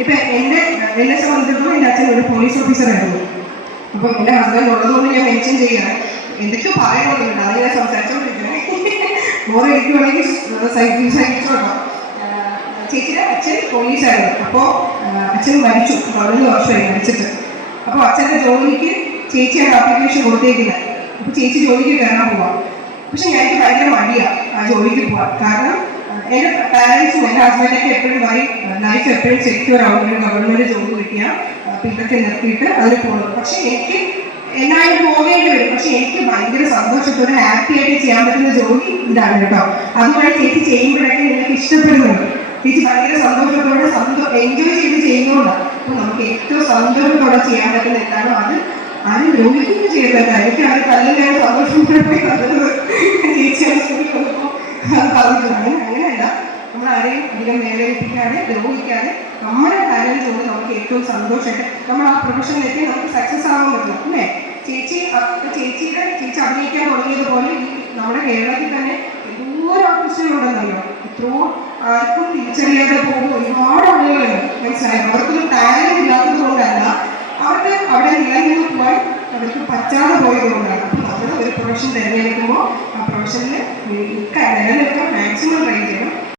ഇപ്പൊ എന്റെ എന്നെ സംബന്ധിച്ചിടത്തോളം എന്റെ അച്ഛൻ ഒരു പോലീസ് ഓഫീസറായിരുന്നു അപ്പൊ എന്റെ ഹസ്ബൻഡ് ഉള്ളതുകൊണ്ട് ഞാൻ മെൻഷൻ ചെയ്യണം എന്തൊക്കെയോ പറയണമെന്നുണ്ട് അത് ഞാൻ ഇരിക്കുവാണെങ്കിൽ സൈക്കിൾ സഹിച്ചോട്ടോ ചേച്ചിയുടെ അച്ഛൻ പോലീസായിരുന്നു അപ്പോൾ അച്ഛൻ മരിച്ചു. പതിനൊന്ന് വർഷമായി മരിച്ചിട്ട്. അപ്പോൾ അച്ഛന്റെ ജോലിക്ക് ചേച്ചിയാണ് ആപ്ലിക്കേഷൻ കൊടുത്തേക്കുന്നത്. അപ്പോൾ ചേച്ചി ജോലിക്ക് കയറാൻ പോവാം. പക്ഷെ ഞങ്ങൾക്ക് ഭയങ്കര മടിയാണ് ആ ജോലിക്ക് പോവാൻ. കാരണം എന്റെ പാരൻസും എന്റെ ഹസ്ബൻഡൊക്കെ എപ്പോഴും പറയും ലൈഫ് എപ്പോഴും സെക്യൂർ ആവും ഒരു ഗവൺമെന്റ് ജോലി കിട്ടിയാൽ ഇതൊക്കെ നിർത്തിയിട്ട് അതിന് പോകണം പക്ഷെ എനിക്ക് എന്നാലും പോകേണ്ടി വരും. പക്ഷെ എനിക്ക് ഭയങ്കര സന്തോഷത്തോടെ ഹാപ്പി ആയിട്ട് ചെയ്യാൻ പറ്റുന്ന ജോലി ഇതാണ് കേട്ടോ. അതുമായി ചേച്ചി ചെയ്യുമ്പോഴൊക്കെ എനിക്ക് ഇഷ്ടപ്പെടുന്നുണ്ട്. ചേച്ചി ഭയങ്കര സന്തോഷത്തോടെ സന്തോ എൻജോയ് ചെയ്ത് ചെയ്യുന്നതുകൊണ്ടാണ് അപ്പോൾ നമുക്ക് ഏറ്റവും സന്തോഷത്തോടെ ചെയ്യാൻ പറ്റുന്ന എന്താണോ അത് ആരും രോഗിക്കുന്നു ചെയ്യുന്നതല്ല എനിക്ക് അത് തല്ലിലാണ് സന്തോഷത്തോടെ ചേച്ചി അത് സ്കൂളിൽ നമ്മൾ ആരെയും അധികം വേദനിപ്പിക്കാതെ ദ്രോഹിക്കാതെ നമ്മുടെ കാര്യം കൊണ്ട് നമുക്ക് ഏറ്റവും സന്തോഷമായിട്ട് നമ്മൾ ആ പ്രൊഫഷനിലെത്തി നമുക്ക് സക്സസ് ആവാൻ പറ്റും അല്ലേ? ചേച്ചി ചേച്ചിയുടെ ചേച്ചി അഭിനയിക്കാൻ തുടങ്ങിയതുപോലെ ഈ നമ്മുടെ കേരളത്തിൽ തന്നെ എന്തോരം ആർട്ടിസ്റ്റുകളുണ്ടെന്നറിയോ എത്രയോ ആർക്കും തിരിച്ചറിയാതെ പോകുന്ന ഒരുപാട് ആളുകളുണ്ട് മനസ്സിലായി? അവർക്കൊന്നും ടാലന്റ് ഇല്ലാത്തത് കൊണ്ടല്ല. അവർക്ക് അവിടെ നിലനിന്ന് പോകാൻ അവർക്ക് പറ്റാതെ പോയത് കൊണ്ടാണ്. അപ്പോൾ നമ്മൾ ഒരു പ്രൊഫഷൻ തിരഞ്ഞെടുക്കുമ്പോൾ ആ പ്രൊഫഷനിൽ നിൽക്കാൻ നിലനിൽക്കാൻ മാക്സിമം ട്രൈ ചെയ്യണം.